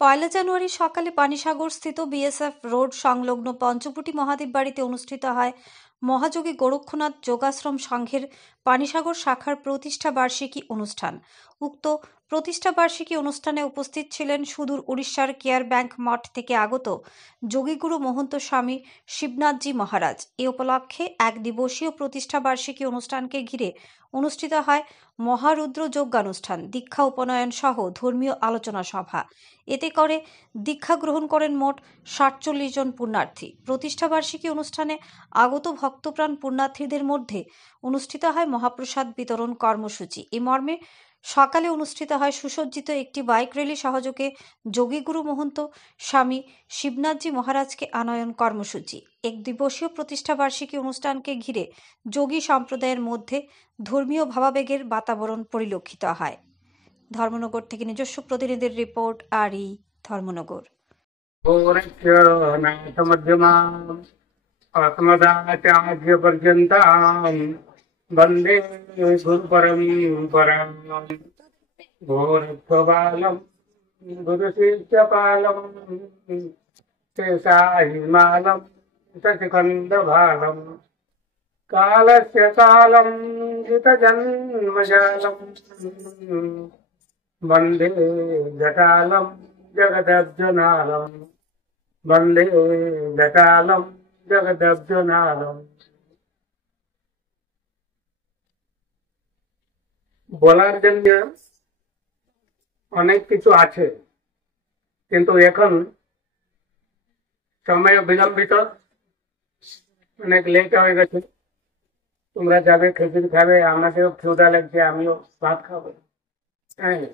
পয়লা জানুয়ারি সকালে পানিসাগরস্থিত BSF road সংলগ্ন পঞ্চবটি মহাদেব বাড়িতে অনুষ্ঠিত হয় মহাযোগী গোরক্ষনাথ যোগাশ্রম সংঘের পানিসাগর শাখার প্রতিষ্ঠা বার্ষিকী অনুষ্ঠান। উক্ত প্রতিষ্ঠা বার্ষিকী অনুষ্ঠানে উপস্থিত ছিলেন সুদূর উড়িষ্যার কেয়ার ব্যাংক মঠ থেকে আগত যোগীগুরু মহন্ত স্বামী শিবনাথজি মহারাজ। এ উপলক্ষে এক দিবসীয় প্রতিষ্ঠা বার্ষিকী অনুষ্ঠানকে ঘিরে অনুষ্ঠিত হয় মহারুদ্র যজ্ঞানুষ্ঠান, দীক্ষা উপনয়ন সহ ধর্মীয় আলোচনা সভা। এতে করে দীক্ষা গ্রহণ করেন মোট ৪৭ জন পুণ্যার্থী। প্রতিষ্ঠা বার্ষিকী অনুষ্ঠানে আগত ভক্তপ্রাণ পুণ্যার্থীদের মধ্যে অনুষ্ঠিত হয় মহাপ্রসাদ বিতরণ কর্মসূচি। এ মর্মে সকালে অনুষ্ঠিত হয় সুসজ্জিত একটি বাইক র্যালি সহযোগে যোগীগুরু মহন্ত স্বামী শিবনাথজি মহারাজকে আনয়ন কর্মসূচি। এক দিবসীয় প্রতিষ্ঠা বার্ষিকী অনুষ্ঠানকে ঘিরে যোগী সম্প্রদায়ের মধ্যে ধর্মীয় ভাবাবেগের বাতাবরণ পরিলক্ষিত হয়। ধর্মনগর থেকে নিজস্ব প্রতিনিধির রিপোর্ট। আরই ধর্মনগর। वंदे गुरु परंपरां घोरत्वबालं गुरु शिष्यपालं शेषाहिमालं शशिखण्डभालं कालस्य कालं जितजन्मजालं वंदे जटालं जगदब्जनालं वंदे जटालं जगदब्जनालं। বলার জন্য অনেক কিছু আছে, কিন্তু এখন সময় বিলম্বিত, অনেক লেট হয়ে গেছে। তোমরা যাবে খিচুড়ি খাবে, আমাকেও ক্ষুধা লাগছে, আমিও ভাত খাবো। হ্যাঁ,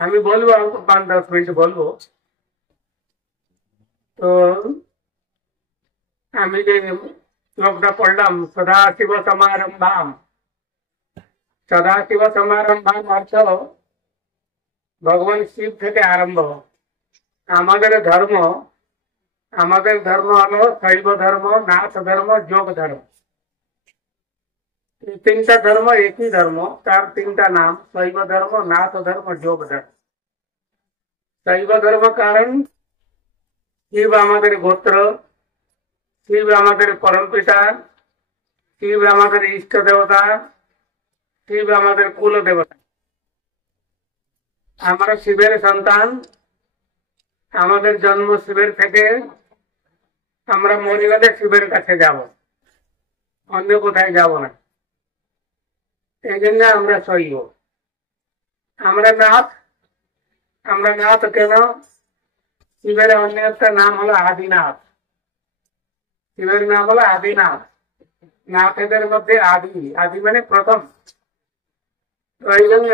আমি বলবো, অল্প ৫-১০ মিনিট বলবো। তো আমি যে শ্লোকটা পড়লাম, সদাশিব সমারম্ভাম, সদাশিব সমারম্ভাম অর্থ ভগবান শিব থেকে আরম্ভ। আমাদের ধর্ম হলো শৈব ধর্ম, নাথ ধর্ম, যোগ ধর্ম। এই তিনটা ধর্ম একই ধর্ম, তার তিনটা নাম: শৈব ধর্ম, নাথ ধর্ম, যোগ ধর্ম। শৈব ধর্ম কারণ শিব আমাদের গোত্র, শিব আমাদের পরম পিতা, শিব আমাদের ইষ্ট দেবতা, শিব আমাদের কুল দেবতা। আমরা শিবের সন্তান, আমাদের জন্ম শিবের থেকে, আমরা মরে গেলে শিবের কাছে যাব, অন্য কোথায় যাব না। এই জন্য আমরা শৈব। আমরা নাথ কেন? শিবের অন্য একটা নাম হলো আদিনাথ। শিবের নাম হলো আদিনাথ। নাথেদের মধ্যে আদি মানে প্রথম। তো এই জন্য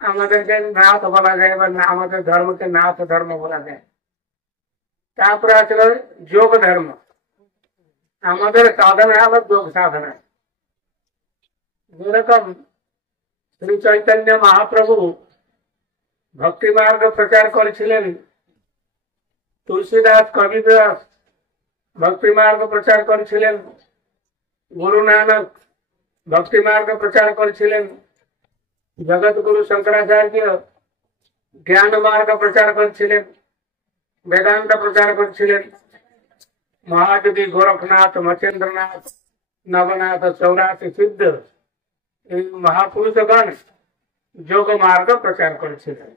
আমাদেরকে নাথ বলা যায়, বা আমাদের ধর্মকে নাথ ধর্ম বলা যায়। তারপরে আসলে যোগ ধর্ম। আমাদের সাধনা হলো যোগ সাধনা। যেরকম শ্রী চৈতন্য মহাপ্রভু ভক্তি মার্গ প্রচার করেছিলেন, তুলসীদাস কবিদাস ভক্তি মার্গ প্রচার করেছিলেন, গুরু নানক ভক্তি মার্গ প্রচার করেছিলেন, জগৎগুরু শঙ্করাচার্য জ্ঞান মার্গ প্রচার করেছিলেন, বেদান্ত প্রচার করেছিলেন, মহাযোগী গোরখনাথ, মচেন্দ্রনাথ, নবনাথ, চৌরাশি সিদ্ধ, এই মহাপুরুষগণ যোগ মার্গ প্রচার করেছিলেন।